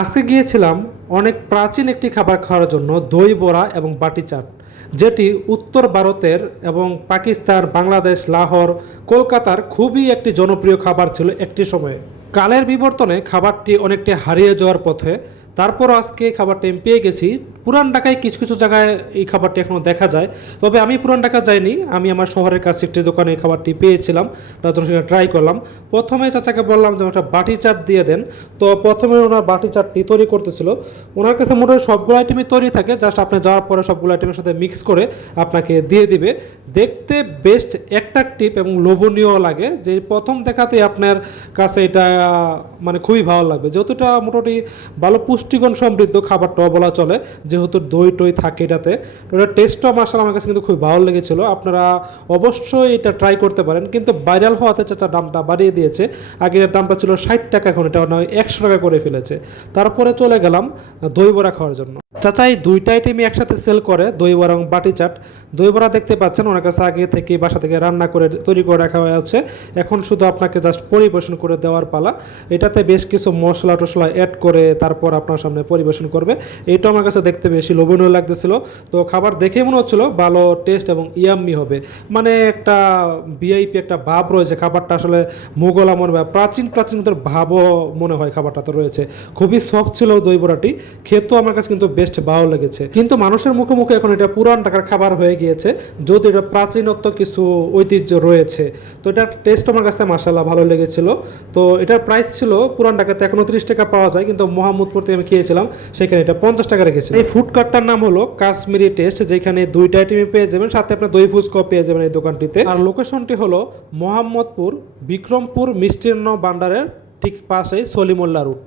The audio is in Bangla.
আজকে গিয়েছিলাম অনেক প্রাচীন একটি খাবার খাওয়ার জন্য দই বড়া এবং বাটি চাট, যেটি উত্তর ভারতের এবং পাকিস্তান, বাংলাদেশ, লাহোর, কলকাতার খুবই একটি জনপ্রিয় খাবার ছিল একটি সময়ে। কালের বিবর্তনে খাবারটি অনেকটি হারিয়ে যাওয়ার পথে তারপর আজকে খাবারটি আমি পেয়ে গেছি। পুরান ঢাকায় কিছু কিছু জায়গায় এই খাবারটি এখনও দেখা যায়। তবে আমি পুরান ঢাকা যাইনি, আমি আমার শহরের কাছে একটি দোকানে এই খাবারটি পেয়েছিলাম তার জন্য সেটা ট্রাই করলাম। প্রথমে চাচাকে বললাম যে, একটা বাটি চাট দিয়ে দেন। তো প্রথমে ওনার বাটি চাটটি তৈরি করতেছিল। ওনার কাছে মোটামুটি সবগুলো আইটেমই তৈরি থাকে জাস্ট আপনি যাওয়ার পরে সবগুলো আইটেমের সাথে মিক্স করে আপনাকে দিয়ে দিবে। দেখতে বেস্ট অ্যাট্রাকটিভ এবং লোভনীয় লাগে। যে প্রথম দেখাতেই আপনার কাছে এটা মানে খুবই ভালো লাগবে। যেহেতু এটা মোটামুটি ভালো পুষ্টিগুণ সমৃদ্ধ খাবারটাও বলা চলে, যেহেতু দই টই থাকে এটাতে। টেস্টও টেস্টও মার্শাল আমার কাছে কিন্তু খুব ভালো লেগেছিল। আপনারা অবশ্যই এটা ট্রাই করতে পারেন, কিন্তু ভাইরাল হওয়াতে চাচা দামটা বাড়িয়ে দিয়েছে। আগে দামটা ছিল ষাট টাকা, এখন এটা একশো টাকা করে ফেলেছে। তারপরে চলে গেলাম দই বড়া খাওয়ার জন্য। চাচা এই দুইটা আইটেমই একসাথে সেল করে, দই বড়া এবং বাটি চাট। দই বড়া দেখতে পাচ্ছেন, ওনার কাছে আগে থেকে বাসা থেকে রান্না করে তৈরি করে রাখা হয়েছে এখন শুধু আপনাকে জাস্ট পরিবেশন করে দেওয়ার পালা। এটাতে বেশ কিছু মশলা টশলা অ্যাড করে তারপর আপনার সামনে পরিবেশন করবে। এইটা আমার কাছে দেখতে বেশি লোভনীয় লাগতেছিল। তো খাবার দেখে মনে হচ্ছিল ভালো টেস্ট এবং ইয়াম্মি হবে। মানে একটা ভিআইপি একটা ভাব রয়েছে, খাবারটা আসলে মোগল আমল বা প্রাচীন প্রাচীন ওদের ভাবও মনে হয় খাবারটা তো রয়েছে। খুবই সফট ছিল দই বড়াটি। খেতেও আমার কাছে কিন্তু বেস্ট ভালো লেগেছে। কিন্তু মানুষের মুখে মুখে এখন এটা পুরান টাকার খাবার হয়ে গিয়েছে যদি এটা প্রাচীনত্ব কিছু ঐতিহ্য রয়েছে। তো এটার টেস্ট আমার কাছে মাসাল্লাহ ভালো লেগেছিল। তো এটার প্রাইস ছিল পুরান টাকাতে এখনও ত্রিশ টাকা পাওয়া যায়, কিন্তু মোহাম্মদপুর থেকে আমি খেয়েছিলাম, সেখানে এটা পঞ্চাশ টাকা রেখেছিল। এই ফুড কার্টটার নাম হলো কাশ্মীরি টেস্ট যেখানে দুইটা আইটেমই পেয়ে যাবেন, সাথে আপনার দই ফুচকাও পেয়ে যাবেন এই দোকানটিতে। আর লোকেশনটি হলো মোহাম্মদপুর বিক্রমপুর মিষ্টিন্ন ভান্ডারের ঠিক পাশেই সলিমুল্লাহ রুট